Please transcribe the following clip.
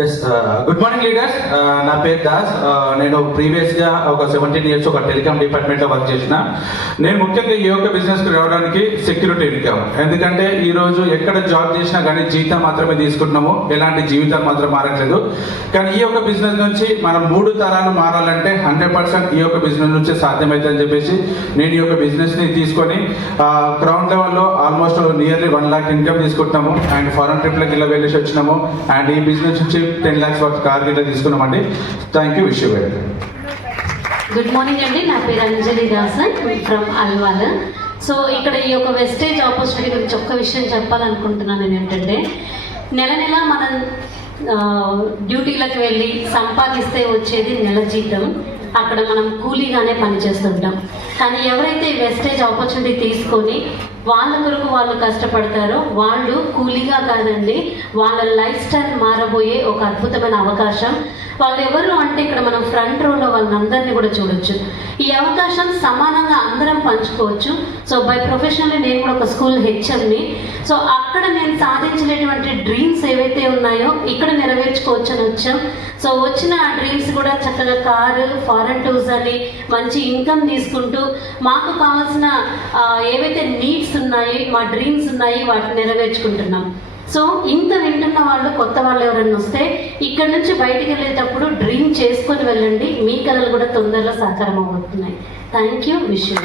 Yes good morning leaders. నా పేరు దాస్. నేను ప్రీవియస్గా ఒక 17 years ఒక టెలికామ్ డిపార్ట్మెంట్లో వర్క్ చేసిన. నేను ముఖ్యంగా ఈ యొక్క బిజినెస్కి రావడానికి సెక్యూరిటీ ఇన్కమ్. ఎందుకంటే ఈరోజు ఎక్కడ జాబ్ చేసినా కానీ జీతం మాత్రమే తీసుకుంటున్నాము, ఎలాంటి జీవితాలు మాత్రం మారట్లేదు. కానీ ఈ యొక్క బిజినెస్ నుంచి మనం 3 తరాలు మారాలంటే 100% ఈ యొక్క బిజినెస్ నుంచి సాధ్యమవుతుందని చెప్పేసి నేను ఈ యొక్క బిజినెస్ని తీసుకొని గ్రౌండ్ లెవెల్లో ఆల్మోస్ట్ నియర్లీ 1 lakh ఇన్కమ్ తీసుకుంటున్నాము. అండ్ ఫారెన్ ట్రిప్లకి ఇలా వెళ్ళేసి వచ్చినాము. అండ్ ఈ బిజినెస్ నుంచి 10 lakhs వర్త్ కార్ గిట్లా తీసుకున్నామండి. Thank you. Wish you very good morning అండి. నా పేరు అంజలి దాసన్ ఫ్రమ్ అల్వాల్. సో ఇక్కడ ఈ యొక్క వెస్టేజ్ ఆపర్చునిటీ గురించి ఒక్క విషయం చెప్పాలనుకుంటున్నాను. ఏంటంటే నెల మనం డ్యూటీలకు వెళ్ళి సంపాదిస్తే వచ్చేది నెల జీతం. అక్కడ మనం కూలీగానే పనిచేస్తుంటాం. కానీ ఎవరైతే ఈ వెస్టేజ్ ఆపర్చునిటీ తీసుకొని వాళ్ళ కొరకు వాళ్ళు కష్టపడతారో వాళ్ళు కూలీగా కాదండి, వాళ్ళ లైఫ్ స్టైల్ మారబోయే ఒక అద్భుతమైన అవకాశం. వాళ్ళు ఎవరు అంటే ఇక్కడ మనం ఫ్రంట్ రోలో వాళ్ళందరినీ కూడా చూడొచ్చు. ఈ అవకాశం సమానంగా అందరం పంచుకోవచ్చు. సో బై ప్రొఫెషనల్లీ నేను కూడా ఒక స్కూల్ హెచ్ఎంని. సో అక్కడ నేను సాధించినటువంటి డ్రీమ్స్ ఏవైతే ఉన్నాయో ఇక్కడ నెరవేర్చుకోవచ్చు అని వచ్చాం. సో వచ్చిన ఆ డ్రీమ్స్ కూడా చక్కగా కారు, ఫారెన్ టూర్స్ అని మంచి ఇన్కమ్ తీసుకుంటూ మాకు కావాల్సిన ఏవైతే నీడ్స్ ఉన్నాయి, మా డ్రీమ్స్ ఉన్నాయి, వాటిని నెరవేర్చుకుంటున్నాం. సో ఇంత వింటున్న వాళ్ళు, కొత్త వాళ్ళు ఎవరైనా వస్తే ఇక్కడ నుంచి బయటికి వెళ్ళేటప్పుడు డ్రీమ్ చేసుకొని వెళ్ళండి. మీ కళలు కూడా తొందరలో సాకారం అవుతున్నాయి. Thank you. Wish you.